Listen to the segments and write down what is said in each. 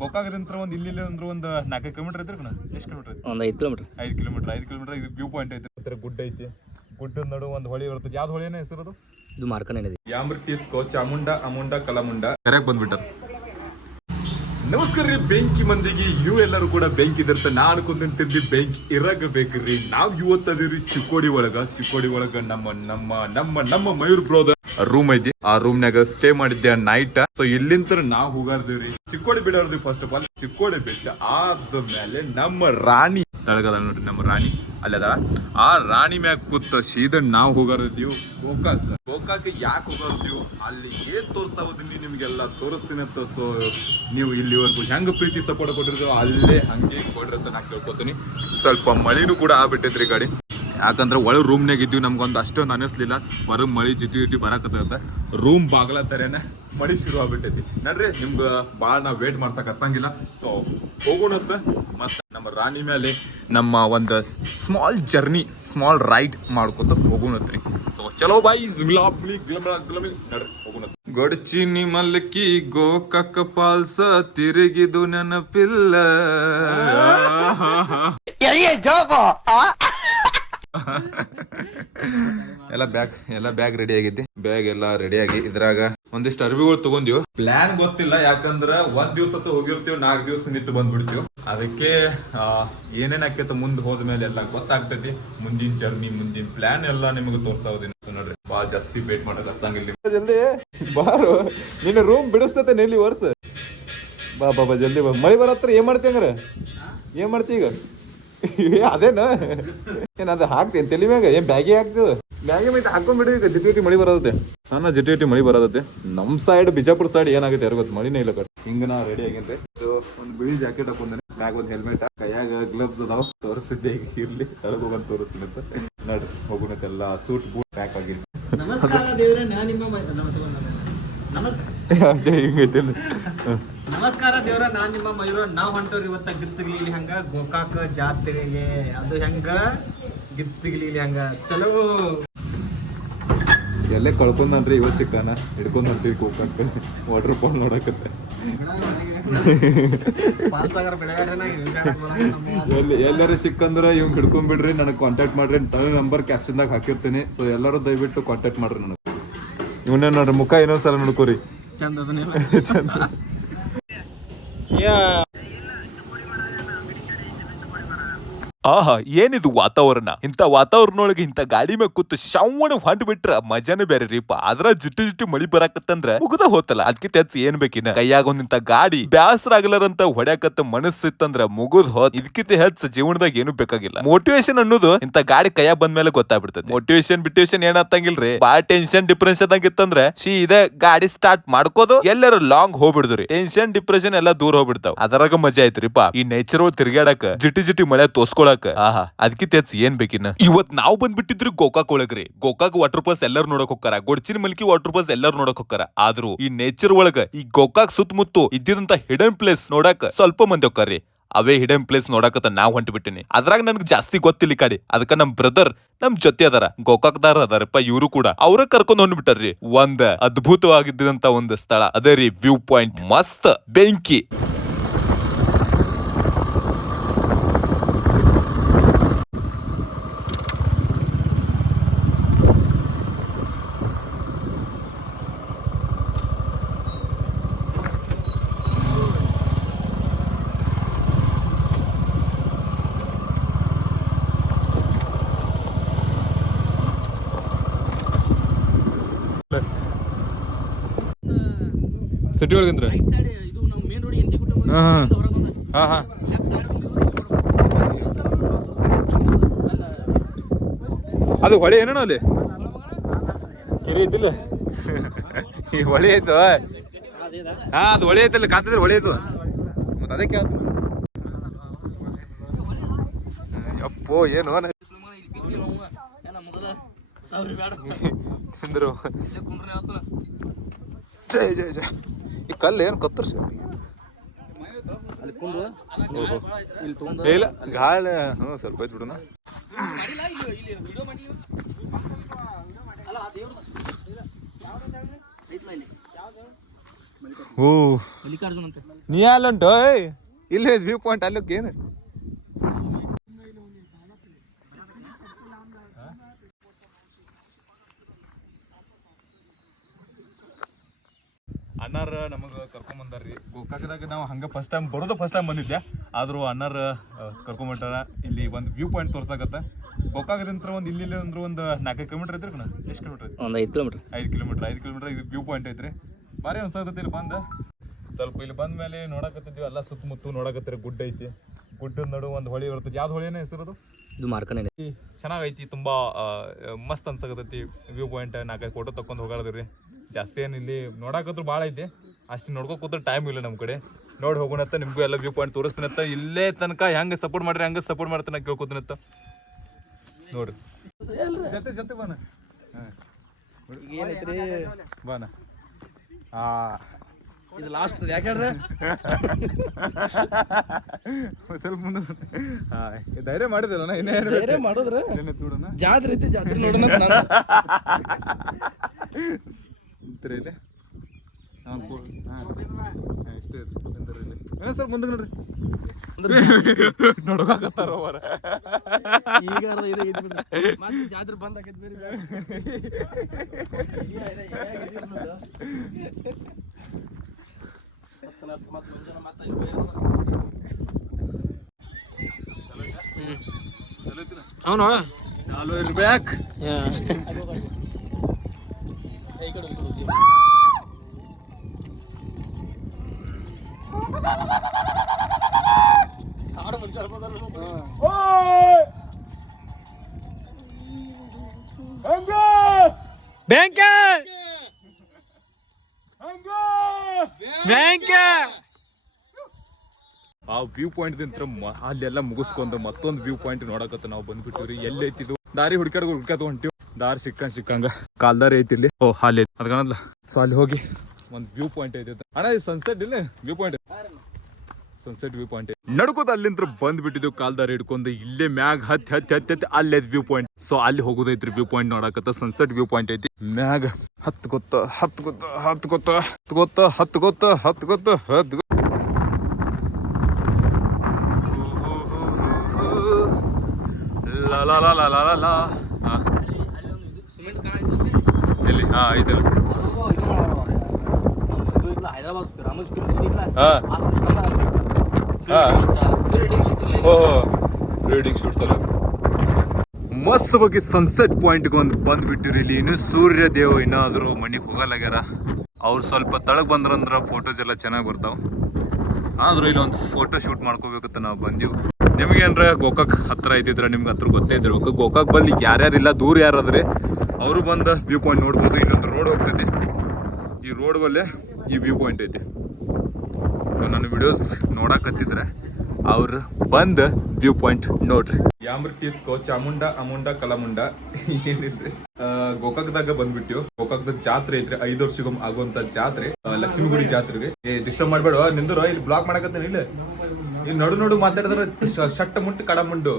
ಗೋಕಾಕದಿಂದ ಒಂದು ಇಲ್ಲಿ ಅಂದ್ರೆ ಒಂದು 4 ಕಿಲೋಮೀಟರ್ ಐತ್ರಿ ಕಣ. ಎಷ್ಟು ಕಿಲೋಮೀಟರ್ ಐತಿ? ಒಂದು 5 ಕಿಲೋಮೀಟರ್. 5 ಕಿಲೋಮೀಟರ್ ಇದು ವ್ಯೂ ಪಾಯಿಂಟ್ ಐತಿ. ಗುಡ್ಡ ಐತಿ. ಗುಡ್ಡದ ನಡು ಒಂದು ಹೊಳಿ ಬರ್ತದೆ. ಯಾವ್ದು ಹೊಳಿ ಏನೋ ಹೆಸರು ಅದು? ಇದು ಮಾರ್ಕನೇನೆ. ಯಾಮ್ರಿಟಿಸ್ಕೋ ಚಾಮುಂಡ ಅಮುಂಡ ಕಲಮುಂಡ ಕರೆಕ್ಟ್ ಬಂದ್ಬಿಟ್ಟಾರ. ನಮಸ್ಕಾರ ರೀ ಬೆಂಕಿ ಮಂದಿಗೆ. ಎಲ್ಲರೂ ಕೂಡ ಬೆಂಕಿ ಇದಿರ್ತ. ನಾನು ಕುಂತಿದ್ದಿ ಬೆಂಕಿ ಇರಬೇಕ್ರಿ. ನಾವ್ ಇವತ್ತದಿರಿ ಚಿಕ್ಕೋಡಿ ಒಳಗ ನಮ್ಮ ನಮ್ಮ ನಮ್ಮ ನಮ್ಮ ಮಯೂರ್ ಬ್ರೋದರ್ ರೂಮ್ ಐತಿ. ಆ ರೂಮ್ನಾಗ ಸ್ಟೇ ಮಾಡಿದ್ದೆ ನೈಟ್. ಸೊ ಇಲ್ಲಿಂದ ನಾವ್ ಹೋಗಾರ್ದೇವ್ರಿ. ಚಿಕ್ಕೋಡಿ ಬಿಡೋರ್ದಿ ಫಸ್ಟ್ ಆಫ್ ಆಲ್. ಚಿಕ್ಕೋಡಿ ಬಿಟ್ಟು ಆದ್ಮೇಲೆ ನಮ್ಮ ರಾಣಿ ತಳಗದ ನೋಡ್ರಿ. ನಮ್ಮ ರಾಣಿ ಅಲ್ಲದ ಆ ರಾಣಿ ಮ್ಯಾಗ ಕೂತ ಸೀದಾ ನಾವ್ ಹೋಗಾರ್ದೀವ್ ಗೋಕಾಕ್ ಯಾಕೆ ಹೋಗಾರ್ದೀವ್ ಅಲ್ಲಿ ಏನ್ ತೋರ್ಸಾವದೀನಿ ನಿಮ್ಗೆಲ್ಲ ತೋರಿಸ್ತೀನಿ ಅಂತ. ಸೊ ನೀವು ಇಲ್ಲಿವರೆಗೂ ಹೆಂಗ್ ಪ್ರೀತಿ ಸಪೋರ್ಟ್ ಕೊಟ್ಟಿರ್ತೀವೋ ಅಲ್ಲೇ ಹಂಗೆ ಕೊಡ್ರಿ ಅಂತ ನಾ ಕೇಳ್ಕೊತೀನಿ. ಸ್ವಲ್ಪ ಮಳಿನೂ ಕೂಡ ಆಗ್ಬಿಟ್ಟೈತ್ರಿ ಗಾಡಿ. ಯಾಕಂದ್ರೆ ಒಳಗೆ ರೂಮ್ನಾಗ ಇದ್ವಿ. ನಮ್ಗೊಂದು ಅಷ್ಟೊಂದು ಅನಿಸ್ಲಿಲ್ಲ. ಹೊರಗೆ ಮಳಿ ಜಿಟಿ ಬರಕತ್ತ. ರೂಮ್ ಬಾಗ್ಲ ತರೇನೆ ಮಳಿ ಶುರು ಆಗ್ಬಿಟ್ಟೈತಿ. ನಡ್ರಿ ನಿಮ್ಗೆ ಭಾಳ ನಾವು ವೇಟ್ ಮಾಡ್ಸಕ್ ಹಚ್ಚಂಗಿಲ್ಲ. ಸೊ ಹೋಗೋಣತ್ತ ಮತ್ತೆ ನಮ್ಮ ರಾಣಿ ಮೇಲೆ ನಮ್ಮ ಒಂದು ಸ್ಮಾಲ್ ರೈಡ್ ಮಾಡ್ಕೊತ ಹೋಗೋಣತ್ರಿ. ಸೊ ಚಲೋ ಬಾಯ್. ನಡ್ರಿ ಹೋಗೋಣ. ಗೊಡಚಿನಿ ಮಲ್ಕಿ ಗೋಕಾಕ ಪಾಲ್ಸ ತಿರುಗಿದು ನೆನಪಿಲ್ಲ. ಎಲ್ಲ ಬ್ಯಾಗ್ ರೆಡಿ ಆಗೈತಿ. ಬ್ಯಾಗ್ ಎಲ್ಲ ರೆಡಿ ಆಗಿ ಇದ್ರಾಗ ಒಂದಿಷ್ಟು ಅರ್ಬಿಗಳು ತಗೊಂಡಿವ್. ಪ್ಲಾನ್ ಗೊತ್ತಿಲ್ಲ, ಯಾಕಂದ್ರ 1 ದಿವ್ಸ ಹೋಗಿರ್ತೀವಿ, 4 ದಿವ್ಸ ನಿಂತು ಬಂದ್ಬಿಡ್ತೀವಿ. ಅದಕ್ಕೆ ಏನೇನ್ ಆಕೈತ ಮುಂದ್ ಹೋದ್ಮೇಲೆ ಎಲ್ಲ ಗೊತ್ತಾಗ್ತೈತಿ. ಮುಂದಿನ ಜರ್ನಿ ಮುಂದಿನ ಪ್ಲಾನ್ ಎಲ್ಲ ನಿಮಗೆ ತೋರ್ಸೋದಿನ. ನೋಡ್ರಿ ಬಾಳ ಜಾಸ್ತಿ ವೇಟ್ ಮಾಡೋದು ಹಚ್ಚಂಗಿಲ್ಲ. ಜಲ್ದಿ ಬಾರು, ನಿನ್ನ ರೂಮ್ ಬಿಡಿಸ್ತತೆ ನೆಲ್ಲಿ ವರ್ಷ. ಬಾ ಜಲ್ದಿ ಬಾ. ಮಳಿ ಬರತ್ರ ಏನ್ ಮಾಡ್ತಿ ಹಂಗಾರ? ಏನ್ ಮಾಡ್ತಿ ಈಗ? ಅದೇನ ಏನ್ ಅದ ಹಾಕ್ತೇನೆ ತಲೆ ಮ್ಯಾಗ? ಏನ್ ಬ್ಯಾಗಿ ಹಾಕ್ತದ? ಬ್ಯಾಗಿ ಮೈತೆ ಹಾಕೊಂಡ್ಬಿಡಿ. ಈಗ ಜಿಟಿ ಮಳಿ ಬರತ್ತೆ. ನನ್ನ ಜಿಟಿ ಮಳಿ ಬರತ್ತೆ. ನಮ್ ಸೈಡ್ ಬಿಜಾಪುರ ಸೈಡ್ ಏನಾಗುತ್ತೆ ಯಾರು ಗೊತ್ತು, ಮಳಿನೇ ಇಲ್ಲ ಕಡೆ. ಹಿಂಗ ನಾ ರೆಡಿ ಆಗೇನ್ರಿ. ಒಂದು ಬಿಳಿ ಜಾಕೆಟ್ ಹಾಕೊಂಡೇನೆ, ಬ್ಯಾಗ್ ಒಂದು ಹೆಲ್ಮೆಟ್, ಕೈಯಾಗ ಗ್ಲವ್ಸ್ ಅದಾವ. ತೋರಿಸ್ತಿದ್ದೆ ಈಗ ಇರ್ಲಿ ತಳಗ ಹೋಗಂತ ತೋರಿಸ್ತೀನಿ ಅಂತ. ನೋಡ್ರಿ ಹೋಗೋಣ. ಎಲ್ಲ ಸೂಟ್ ಬೂಟ್ ಪ್ಯಾಕ್ ಆಗಿರ್ಲಿ. ನಮಸ್ಕಾರ ದೇವ್ರೆ, ನಾ ನಿಮ್ಮ ನಮಸ್ಕಾರ ದೇವ್ರ, ನಾನ್ ನಿಮ್ಮ ಮಯೂರ. ನಾವ್ ಹೊಂಟವ್ರಿ ಇವತ್ತ ಗಿಚ್ಚಿಗ್ಲಿ ಹಂಗ ಗೋಕಾಕ ಜಾತ್ರೆಗೆ. ಅದು ಹೆಂಗ ಗಿಚ್ಚಿಗ್ಲಿ ಹಂಗ ಚಲೋ. ಎಲ್ಲೇ ಕಳ್ಕೊಂಡ್ರಿ ಇವ ಸಿಕ್ಕಾನ ಹಿಡ್ಕೊಂಡ್ ಹೊಂಟಿವಿ ಗೋಕಾಕ ವಾಟರ್ ಫಾಲ್ ನೋಡಕತ್ತೆ. ಎಲ್ಲರೂ ಸಿಕ್ಕಂದ್ರ ಇವ್ ಹಿಡ್ಕೊಂಡ್ಬಿಡ್ರಿ, ನನಗೆ ಕಾಂಟ್ಯಾಕ್ಟ್ ಮಾಡ್ರಿ. ನಂಬರ್ ಕ್ಯಾಪ್ಷನ್ದಾಗ ಹಾಕಿರ್ತೀನಿ. ಸೊ ಎಲ್ಲರೂ ದಯವಿಟ್ಟು ಕಾಂಟ್ಯಾಕ್ಟ್ ಮಾಡ್ರಿ ನನಗೆ. ಇವನ್ನೇ ನೋಡ್ರಿ ಮುಖ ಇನ್ನೊಂದ್ಸಲ ನೋಡ್ಕೋರಿ. ಚಂದ. ಆಹಾ, ಏನಿದು ವಾತಾವರಣ! ಇಂಥ ವಾತಾವರಣೊಳಗೆ ಇಂಥ ಗಾಡಿ ಮ್ಯಾಗ ಕೂತು ಶಾವಣ ಹೊಂಟ್ ಬಿಟ್ರ ಮಜಾನೇ ಬೇರೆ ರೀಪ. ಅದ್ರ ಜಿಟ್ಟು ಮಳಿ ಬರಾಕತ್ತಂದ್ರ ಮುಗ್ದ ಹೋತಲ್ಲ. ಅದಕ್ಕೆ ತೆಚ್ಚ ಏನ್ ಬೇಕಿನ ಕೈಯಾಗ ಒಂದಿಂತ ಗಾಡಿ ಬ್ಯಾಸರ ಆಗ್ಲಾರಂತ ಹೊಡ್ಯಾಕತ್ತ ಮನಸ್ಸಿತ್ತಂದ್ರ ಮುಗುದ್ ಹೋತ್. ಇದಕ್ಕಿಂತ ಹೆಚ್ಚ ಜೀವನದಾಗ ಏನು ಬೇಕಾಗಿಲ್ಲ. ಮೋಟಿವೇಶನ್ ಅನ್ನೋದು ಇಂಥ ಗಾಡಿ ಕೈಯಾಗ ಬಂದ್ಮೇಲೆ ಗೊತ್ತಾಗ್ಬಿಡ್ತದೆ. ಮೋಟಿವೇಶನ್ ಏನಾತಂಗಿಲ್ರಿ. ಬಾಳ ಟೆನ್ಷನ್ ಡಿಪ್ರೆಷನ್ ಆಗಿತ್ತಂದ್ರ ಇದೇ ಗಾಡಿ ಸ್ಟಾರ್ಟ್ ಮಾಡ್ಕೋದು ಎಲ್ಲರೂ ಲಾಂಗ್ ಹೋಗ್ಬಿಡ್ದ್ರಿ. ಟೆನ್ಷನ್ ಡಿಪ್ರೆಷನ್ ಎಲ್ಲ ದೂರ ಹೋಗ್ಬಿಡ್ತಾವ. ಅದರಾಗ ಮಜಾ ಐತ್ರಿಪಾ. ಈ ನೇಚರ್ ಒಳಗ್ ತಿರ್ಗಾಡಕ ಜಿಟಿ ಮಳೆ ತೋರ್ಸ್ಕೊಳಕ. ಆಹಾ, ಅದಕ್ಕೆ ತೆಚ್ಚ ಏನ್ ಬೇಕಿನ. ಇವತ್ ನಾವ್ ಬಂದ್ಬಿಟ್ಟಿದ್ರಿ ಗೋಕಾಕ್ ಒಳಗ್ರಿ. ಗೋಕಾಕ್ ವಾಟರ್ ಫಾಲ್ಸ್ ಎಲ್ಲರೂ ನೋಡಕ್ ಹೋಗ್ತಾರ. ಗೊಡ್ಚಿನ ಮಲ್ಕಿ ವಾಟರ್ ಫಾಲ್ಸ್ ಎಲ್ಲರೂ ನೋಡಕ್ ಹೋಗ್ತಾರ. ಆದ್ರೂ ಈ ನೇಚರ್ ಒಳಗ ಈ ಗೋಕಾಕ್ ಸುತ್ತಮುತ್ತ ಇದ್ದಿದಂತ ಹಿಡನ್ ಪ್ಲೇಸ್ ನೋಡಕ್ ಸ್ವಲ್ಪ ಮಂದಿ ಹೋಗ್ತಾರ್ರಿ. ಅವೇ ಹಿಡನ್ ಪ್ಲೇಸ್ ನೋಡಕತ್ತ ನಾವ್ ಹೊಂಟ್ಬಿಟ್ಟಿನಿ. ಅದ್ರಾಗ ನನ್ಗೆ ಜಾಸ್ತಿ ಗೊತ್ತಿಲ್ಲ ಈ ಕಡೆ. ಅದಕ್ಕ ನಮ್ ಬ್ರದರ್ ನಮ್ ಜೊತೆ ಅದಾರ, ಗೋಕಾಕ್ದಾರ ಅದಾರಪ್ಪ. ಇವರು ಕೂಡ ಅವ್ರ ಕರ್ಕೊಂಡ್ ಹೊಂದ್ಬಿಟ್ಟಾರ್ರಿ. ಒಂದ್ ಅದ್ಭುತವಾಗಿದ್ದಂತ ಒಂದ್ ಸ್ಥಳ ಅದೇ ರೀ, ವ್ಯೂ ಪಾಯಿಂಟ್. ಮಸ್ತ್ ಬೆಂಕಿ. ಸಿಟಿ ಒಳಗಂದ್ರೆ ಅದು ಹೊಳೆ ಏನೋ ಅಲ್ಲಿ ಕೆರೆ ಐತಿಲ್ಲ. ಈ ಹೊಳೆ ಐತು. ಅದು ಹೊಳೆ ಐತಲ್ಲ, ಕಾಂತಿದ್ರೆ ಹೊಳೆ ಐತು. ಮತ್ತೆ ಅದಕ್ಕೆ ಅಪ್ಪೋ ಏನು ಅಂದ್ರು. ಜಯ ಜಯ ಜಯ. ಈ ಕಲ್ಲು ಏನು ಕತ್ತರ್ಸಿ ಇಲ್ಲ ಗಾಳಿ. ಸ್ವಲ್ಪ ಐತ್ ಬಿಡೋಣ. ಓ ಮಲ್ಲಿಕಾರ್ಜುನ್ ಅಂತ. ನೀ ಅಲ್ಲುಂಟು ಇಲ್ಲೇ ವ್ಯೂ ಪಾಯಿಂಟ್ ಅಲ್ಲಕ್ಕೆ ಏನು ಅಣ್ಣಾರ ನಮಗೆ ಕರ್ಕೊಂಡ್ ಬಂದಾರ್ರಿ ಗೋಕಾಕದಾಗ. ನಾವು ಹಂಗೆ ಫಸ್ಟ್ ಟೈಮ್ ಬಂದಿದ್ದೆ, ಆದರೂ ಅಣ್ಣಾರ ಕರ್ಕೊಂಡ್ಬಿಟ್ಟಾರ. ಇಲ್ಲಿ ಒಂದು ವ್ಯೂ ಪಾಯಿಂಟ್ ತೋರ್ಸಾಕತ್ತ. ಗೋಕಾಕದಿಂದ ಒಂದು ಇಲ್ಲಿ ಅಂದ್ರೆ ಒಂದು 4 ಕಿಲೋಮೀಟರ್ ಐತ್ರಿ ಕಣ. ಎಷ್ಟು ಕಿಲೋಮೀಟರ್? ಒಂದು 5 ಕಿಲೋಮೀಟರ್. 5 ಕಿಲೋಮೀಟರ್ ಇದು ವ್ಯೂ ಪಾಯಿಂಟ್ ಐತ್ರಿ. ಭಾರಿ ಅನ್ಸಾಕತ್ತೈತಿ ಇಲ್ಲಿ ಬಂದು. ಸ್ವಲ್ಪ ಇಲ್ಲಿ ಬಂದ ಮೇಲೆ ನೋಡಕತ್ತಿದ್ವಿ ಎಲ್ಲ ಸುತ್ತಮುತ್ತ ನೋಡಕತ್ತೀರಿ. ಗುಡ್ಡ ಐತಿ, ಗುಡ್ಡದ ನಡು ಒಂದು ಹೊಳಿ ಬರ್ತದೆ. ಯಾವ್ದು ಹೊಳಿನೇ ಹೆಸರದು? ಇದು ಮಾರ್ಕನೇ. ಚೆನ್ನಾಗೈತಿ, ತುಂಬಾ ಮಸ್ತ್ ಅನ್ಸಕತ್ತೈತಿ ವ್ಯೂ ಪಾಯಿಂಟ್. 4 ಫೋಟೋ ತಕೊಂಡು ಹೋಗಾರದ್ರಿ. ಜಾಸ್ತಿ ಏನು ಇಲ್ಲಿ ನೋಡಕತ್ರ ಭಾಳ ಐತಿ. ಅಷ್ಟು ನೋಡ್ಕೊ ಕೂತ್ರೆ ಟೈಮ್ ಇಲ್ಲ ನಮ್ಮ ಕಡೆ. ನೋಡಿ ಹೋಗೋಣತ್ತ, ನಿಮಗೂ ಎಲ್ಲ ವ್ಯೂ ಪಾಯಿಂಟ್ ತೋರಿಸ್ತೀನತ್ತ. ಇಲ್ಲೇ ತನಕ ಹೆಂಗೆ ಸಪೋರ್ಟ್ ಮಾಡ್ರಿ ಹಂಗೆ ಸಪೋರ್ಟ್ ಮಾಡ್ತಾನೆ ಕೇಳ್ಕೊತೀನತ್ತ. ನೋಡ್ರಿ ಜೊತೆ ಜೊತೆ ಬಾನ. ಬಾನ ಇದು ಲಾಸ್ಟ್ ಯಾಕಂದ್ರೆ ಸ್ವಲ್ಪ ಮುಂದೆ ಧೈರ್ಯ ಮಾಡಿದಲ್ಲ ಧೈರ್ಯ ಮಾಡಿದ್ರೆ ಜಾತ್ರೆ ಐತಿ, ಜಾತ್ರೆ ನೋಡೋಣ ಇಲ್ಲಿ. ಇಷ್ಟೇ ಸ್ವಲ್ಪ ಮುಂದೆ ನೋಡ್ರಿ ನೋಡಕತ್ತಾರ ಈಗ ಜಾತ್ರೆ ಬಂದ್ ಆಕೈತಿ ಬೇರೆ. ಅವನು ಚಾಲು ಇರ್ಬೇಕು. ಆ ವ್ಯೂ ಪಾಯಿಂಟ್ ಅಲ್ಲೆಲ್ಲ ಮುಗಿಸ್ಕೊಂಡ್ ಮತ್ತೊಂದು ವ್ಯೂ ಪಾಯಿಂಟ್ ನೋಡಕತ್ತ ನಾವು ಬಂದ್ಬಿಟ್ಟಿವ್ರಿ. ಎಲ್ಲಿ ಐತಿದು ದಾರಿ ಹುಡ್ಕಾಡ್ ಹೊಂಟಿವ್. ದಾರಿ ಸಿಕ್ಕಂಗ ಕಾಲ್ದಾರಿ ಐತಿ ಇಲ್ಲಿ. ಓ ಅಲ್ಲಿ ಐತಿ ಅದ್ ಕಾಣಲ್ಲ. ಸೊ ಅಲ್ಲಿ ಹೋಗಿ ಒಂದ್ ವ್ಯೂ ಪಾಯಿಂಟ್ ಐತಿ ಅಣ್ಣ. ಇದು ಸನ್ಸೆಟ್ ಇಲ್ಲ view point, sunset view point ನಡ್ಕೋತ ಅಲ್ಲಿಂತ್ರ ಬಂದ್ಬಿಟ್ಟಿದ್ವಿ. ಕಾಲ್ದಾರಿ ಹಿಡ್ಕೊಂಡು ಇಲ್ಲೇ ಮ್ಯಾಗ್ ಹತ್ತಿ ಅಲ್ಲೇ ವ್ಯೂ ಪಾಯಿಂಟ್. ಸೊ ಅಲ್ಲಿ ಹೋಗೋದೈತ್ರಿ ವ್ಯೂ ಪಾಯಿಂಟ್ ನೋಡಕತ್ತ. ಸನ್ಸೆಟ್ ವ್ಯೂ ಪಾಯಿಂಟ್ ಐತಿ. ಮ್ಯಾಗ ಹತ್ ಇಲ್ಲಿ ಐತಲ್ಲ ಹೈದರಾಬಾದ್ ರೀಡಿಂಗ್ ಶೂಟ್ಸ್ ಅಲ್ಲ ಮಸ್ತ್ ಬಗ್ಗೆ ಸನ್ಸೆಟ್ ಪಾಯಿಂಟ್ ಒಂದು ಬಂದ್ಬಿಟ್ಟಿರಿ. ಇಲ್ಲಿ ಇನ್ನು ಸೂರ್ಯ ದೇವ್ ಇನ್ನಾದ್ರು ಮನೆಗೆ ಹೋಗಲ್ಲಾಗ್ಯಾರ. ಅವ್ರು ಸ್ವಲ್ಪ ತಳಗ್ ಬಂದ್ರಂದ್ರ ಫೋಟೋಸ್ ಎಲ್ಲ ಚೆನ್ನಾಗಿ ಬರ್ತಾವ. ಆದ್ರೂ ಇಲ್ಲಿ ಒಂದು ಫೋಟೋ ಶೂಟ್ ಮಾಡ್ಕೋಬೇಕಂತ ನಾವು ಬಂದೀವಿ. ನಿಮ್ಗೆ ಏನ್ರ ಗೋಕಾಕ್ ಹತ್ರ ಐತಿದ್ರ ನಿಮ್ಗೆ ಹತ್ರ ಗೊತ್ತೇ ಇದ್ದಿರ್ಬೇಕು. ಗೋಕಾಕ್ ಬಲ್ಲಿ ಯಾರ್ಯಾರಿಲ್ಲ ದೂರ ಯಾರಾದ್ರೆ ಅವರು ಬಂದ ವ್ಯೂ ಪಾಯಿಂಟ್ ನೋಡ್ಬೋದು. ಇನ್ನೊಂದು ರೋಡ್ ಹೋಗ್ತೈತಿ, ಈ ರೋಡ್ ಬಲ್ಲೇ ಈ ವ್ಯೂ ಪಾಯಿಂಟ್ ಐತಿ. ಸೊ ನನ್ನ ವಿಡಿಯೋಸ್ ನೋಡಕತ್ತಿದ್ರೆ ಅವ್ರು ಬಂದ ವ್ಯೂ ಪಾಯಿಂಟ್ ನೋಡ್ರಿ. ಯಾಮ್ರಿಟಿಸ್ಕೋ ಚಾಮುಂಡ ಅಮುಂಡ ಕಲಮುಂಡ ಏನಿದ್ರಿ ಗೋಕಾಕ್ದಾಗ ಬಂದ್ಬಿಟ್ಟಿವ್. ಗೋಕಾಕ್ದ ಜಾತ್ರೆ ಐತ್ರಿ, 5 ವರ್ಷಕ್ಕೊಮ್ಮೆ ಆಗುವಂತ ಜಾತ್ರೆ, ಲಕ್ಷ್ಮೀಗುಡಿ ಜಾತ್ರೆಗೆ. ಡಿಸ್ಟರ್ಬ್ ಮಾಡ್ಬೇಡ ನಿಂದ್ರು, ಇಲ್ಲಿ ಬ್ಲಾಕ್ ಮಾಡಕತ್ತೇನೆ. ಇಲ್ಲಿ ನೋಡು ಮಾತಾಡಿದ್ರೆ ಶಟ್ಟ ಮುಟ್ಟು ಕಡ ಮುಂಡು.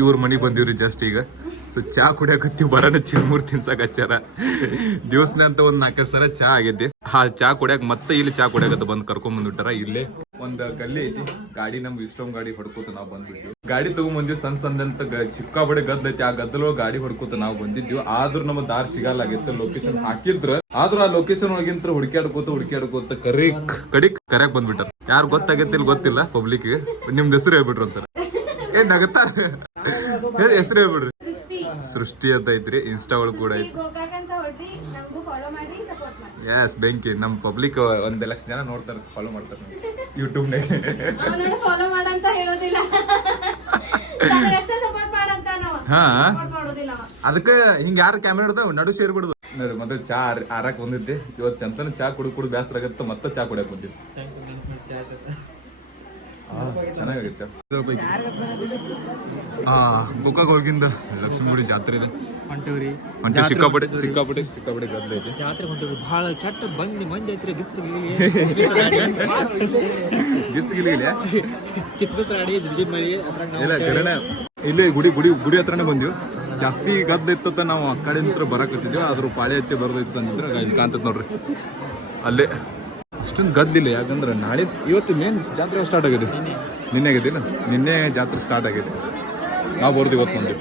ಇವ್ರ ಮನಿಗ್ ಬಂದಿವ್ರಿ ಜಸ್ಟ್ ಈಗ. ಸೊ ಚಾ ಕುಡಿಯಕತ್ತೀವಿ. ಬರೋಣ ಚಿಲ್ಮೂರ್ ತಿನ್ಸಕ್ ಹಚ್ಚಾರ. ದಿವಸನ ಅಂತ ಒಂದ್ 4 ಸಲ ಚಾ ಆಗೈತಿ. ಚಾ ಕುಡಿಯಕ್ ಮತ್ತೆ ಇಲ್ಲಿ ಚಾ ಕುಡಿಯಕತ್ತ ಬಂದ್ ಕರ್ಕೊಂಡ್ ಬಂದ್ಬಿಟ್ಟಾರ. ಇಲ್ಲೇ ಒಂದ್ ಗಲ್ಲಿ ಐತಿ. ಗಾಡಿ ನಮ್ಗೆ ಇಷ್ಟೊಂದ್ ಗಾಡಿ ಹೊಡ್ಕೋತ ನಾವ್ ಬಂದ್ಬಿಟ್ವಿ. ಗಾಡಿ ತಗೊಂಬಂದಿವಿ. ಸಣ್ಣಂತ ಸಿಕ್ಕಾಬಡೆ ಗದ್ಲ ಐತಿ. ಆ ಗದ್ದಲೊಳಗೆ ಗಾಡಿ ಹೊಡ್ಕೋತ ನಾವ್ ಬಂದಿದ್ವಿ. ಆದ್ರೂ ನಮ್ಮ ದಾರಿ ಸಿಗಲ್ಲಾಗಿತ್ತು. ಲೊಕೇಶನ್ ಹಾಕಿದ್ರ ಆದ್ರೂ ಆ ಲೊಕೇಶನ್ ಒಳಗಿಂತ ಹುಡುಕ್ಯಾಡ್ಕೋತ ಕಡಿಕ್ ಕರ್ಯಾಕ್ ಬಂದ್ಬಿಟ್ಟಾರ. ಯಾರು ಗೊತ್ತಾಗೈತಿಲ್ ಗೊತ್ತಿಲ್ಲ ಪಬ್ಲಿಕ್. ನಿಮ್ದು ಹೆಸರು ಹೇಳ್ಬಿಟ್ರಿ ಒಂದ್ಸಲ. ಏನ್ ನಗತ್ತಾರ ಹೆಸರು ಹೇಳ್ಬಿಡ್ರಿ. ಸೃಷ್ಟಿ ಅಂತ ಐತ್ರಿ. ಇನ್ಸ್ಟಾ ಒಳಗ್ ಕೂಡ ಐತಿ. ಎಸ್ ಬೆಂಕಿ. ನಮ್ ಪಬ್ಲಿಕ್ 1 ಲಕ್ಷ ಜನ ನೋಡ್ತಾರ, ಫಾಲೋ ಮಾಡ್ತಾರ ಯೂಟ್ಯೂಬ್ ನಾಗ. ಅದಕ್ಕೆ ಹಿಂಗ ಯಾರು ಕ್ಯಾಮೆರಾ ಹಿಡ್ದ ನಡು ಸೇರ್ ಬಿಡುದು. ನೋಡಿ ಮತ್ತೆ ಚಾ ಆರಾಕ್ ಬಂದಿದ್ದೆ. ಇವತ್ತು ಚಂತನ ಚಾ ಕುಡಿದು ಬ್ಯಾಸರ ಆಗತ್ತ. ಮತ್ತೆ ಚಾ ಕುಡಿಯಕ್ ಬಂದಿದ್ದೆ. ಚೆನ್ನಾಗಿತ್ತು. ಗೋಕಾಕ್ ಹೋಗಿಂದ ಲಕ್ಷ್ಮೀಗುಡಿ ಜಾತ್ರೆ ಇದೆ. ಹೊಂಟಿವಿ. ಸಿಕ್ಕಾಪಟ್ಟೆ ಗದ್ದಲ ಐತಿ. ಜಾತ್ರೆ ಹೊಂಟಿವಿ. ಬಹಳ ಕೆಟ್ಟ ಮಂದಿ ಐತ್ರಿ. ಇಲ್ಲೇ ಗುಡಿ ಹತ್ರನೇ ಬಂದಿವಿ. ಜಾಸ್ತಿ ಗದ್ದಲ ಇತ್ತ ನಾವು ಆ ಕಡೆ ಬರಾಕತ್ತಿದ್ವಿ. ಆದ್ರೂ ಪಾಳೆ ಹಚ್ಚೆ ಬರ್ದೈತಿ ಅಂತಂದ್ರೆ ಇಲ್ಲಿ ಕಾಣ್ತೈತಿ ನೋಡ್ರಿ. ಅಲ್ಲೇ ಇಷ್ಟೊಂದು ಗದ್ದಿಲ್ಲ, ಯಾಕಂದ್ರೆ ನಾಳೆ ಇವತ್ತು ಮೇನ್ ಜಾತ್ರೆ ಸ್ಟಾರ್ಟ್ ಆಗಿದೆ. ನಿನ್ನೆ ಆಗಿದ್ದೀನ, ನಿನ್ನೆ ಜಾತ್ರೆ ಸ್ಟಾರ್ಟ್ ಆಗಿದೆ. ನಾವು ಬರ್ದು ಇವತ್ತು ಬಂದು